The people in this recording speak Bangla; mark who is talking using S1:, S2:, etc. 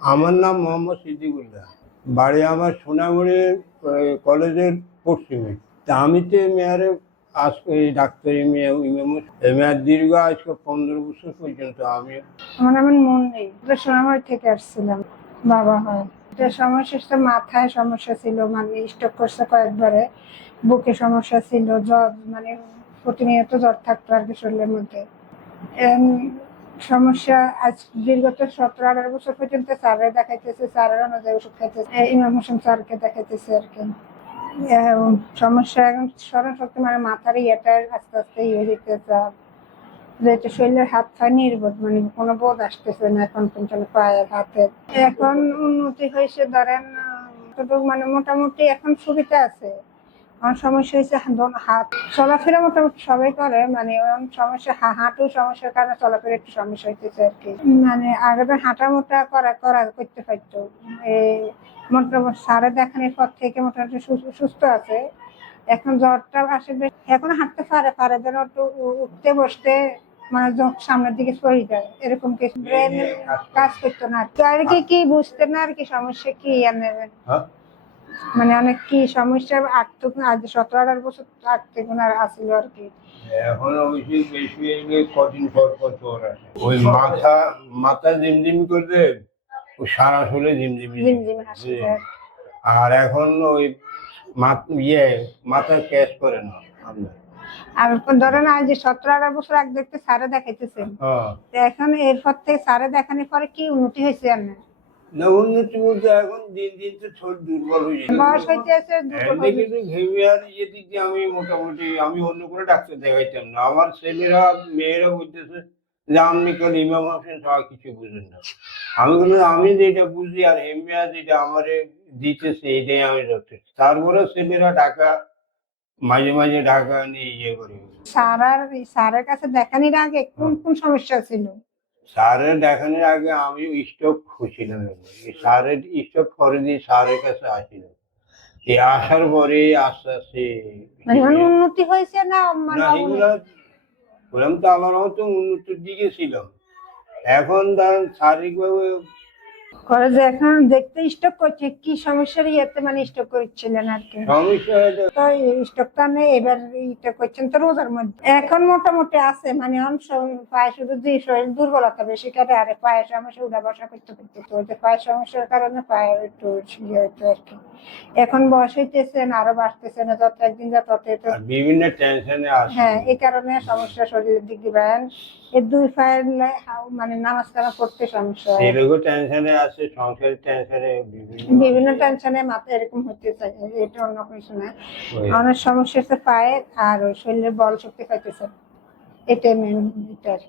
S1: আমার নাম মোহাম্মদ সিদ্দিকুল্লাহ। বাড়ি আমার সোনামুড়ি কলেজের পশ্চিমে। তা আমি তো মেয়ারে আজ এই ডাক্তারি মেয়ে মেয়ার দীর্ঘ আজকে পনেরো বছর পর্যন্ত আমি
S2: আমার আমার মন নেই এটা সোনামারি থেকে আসছিলাম। বাবা হয়। সমস্যা মাথায় সমস্যা ছিল মানে স্ট্রোক করছে কয়েকবারে। বুকে সমস্যা ছিল, জ্বর মানে প্রতিনিয়ত জ্বর থাকতো আর কি শরীরের মধ্যে। সমস্যা আজ দীর্ঘত সতেরো, আঠারো বছর পর্যন্ত স্যারে দেখাইতেছে, স্যারের অনুযায়ী ওষুধ খাইতেছে ইমাম হোসেন স্যারকে দেখাইতেছে আর কি। সমস্যা এখন স্মরণ শক্তি মানে মাথার ইয়েটা আস্তে আস্তে ইয়ে দিতেছে যেটা শরীরের হাত পা নির্বোধ মানে কোনো বোধ আসতেছে না এখন পর্যন্ত পায়ের হাতের এখন উন্নতি হয়েছে, ধরেন মানে মোটামুটি এখন সুবিধা আছে। আমার সমস্যা হয়েছে হাত। চলাফেরা মোটামুটি সবাই করে মানে সমস্যা হাঁটু সমস্যার কারণে চলাফেরা একটু সমস্যা হইতেছে আর কি। মানে আগে তো হাঁটা মোটা করা করা করতে পারতো। এই মোটামুটি সারে দেখানোর পর থেকে মোটামুটি সুস্থ আছে। এখন জ্বরটা আসে বেশ এখন হাঁটতে পারে পারে যেন একটু উঠতে বসতে মানে সামনের দিকে সরে যায়। এরকম কিছু ব্রেন কাজ করতো না আর কি। কি বুঝতে না আর কি সমস্যা কি? মানে
S1: হ্যাঁ?
S2: মানে অনেক কি সমস্যা আটতো আজ সতেরো আঠারো বছর আটতে গুণার আসছিল আর কি।
S1: এখন অবশ্যই বেশি কঠিন পর জ্বর আসে। ওই মাথা মাথা ঝিমঝিমি করলে ও সারা শরীরে
S2: হাসি
S1: আর এখন ওই মাথ- ইয়ে মাথা ক্যাশ করে না
S2: আর ধরেন আজ সতেরো আঠারো বছর আগে দেখতে স্যারে দেখাইতেছেন।
S1: হ্যাঁ।
S2: তো এখন এরপর থেকে স্যারে দেখানোর পরে কি উন্নতি হয়েছে আপনার
S1: না বলতে এখন দিন দিন তো ছোট দুর্বল হয়ে যাচ্ছে। কিন্তু ঘেমিয়ার ইয়ে দিক দিয়ে আমি মোটামুটি আমি অন্য কোনো ডাক্তার দেখাইতাম না। আমার ছেলেরা মেয়েরা বলতেছে যে আপনি কেন ইমাম হোসেন সবাই কিছু বুঝেন না। আমি বলি আমি যেটা বুঝি আর হেমিয়া যেটা আমারে দিতেছে এটাই আমি যথেষ্ট তারপরে ছেলেরা টাকা মাঝে মাঝে টাকা নিয়ে ইয়ে করে।
S2: সারার স্যারের কাছে দেখানোর আগে কোন কোন সমস্যা ছিল?
S1: স্যারের দেখানোর আগে আমি স্টক খুঁজছিলাম স্যারের স্টক করে দিয়ে স্যারের কাছে আসিল। এই আসার পরে আস্তে আস্তে
S2: মানে উন্নতি হয়েছে না মানে
S1: বললাম তো আমার তো উন্নতির দিকে ছিলাম এখন ধরেন শারীরিকভাবে
S2: যে এখন দেখতে স্টক করছে কি সমস্যার ইয়েতে মানে স্টক করছিলেন আর কি। তো স্টকটা নেই এবার ইটা করছেন তো রোজার মধ্যে। এখন মোটামুটি আছে মানে সময় পায়ে শুধু দুই শরীর দুর্বলতা বেশি কাটে আর পায়ে সমস্যা উঠা বসা করতে করতে তো যে পায়ের সমস্যার কারণে পায়ে একটু ইয়ে আর কি। এখন বয়স হইতেছেন আরও বাড়তেছে না যত একদিন যা তত
S1: বিভিন্ন টেনশনে
S2: হ্যাঁ এই কারণে সমস্যা শরীরের দিক দিয়ে এই দুই পায়ের মানে নামাজ কালাম করতে সমস্যা
S1: টেনশনে আছে সংসারের টেনশনে বিভিন্ন
S2: টেনশনে মাথা এরকম হতে চাই এটা অন্য কিছু না অনেক সমস্যা হচ্ছে পায়ে আর শরীরের শরীরে বল শক্তি পাইতেছে এটাই মেন এটা।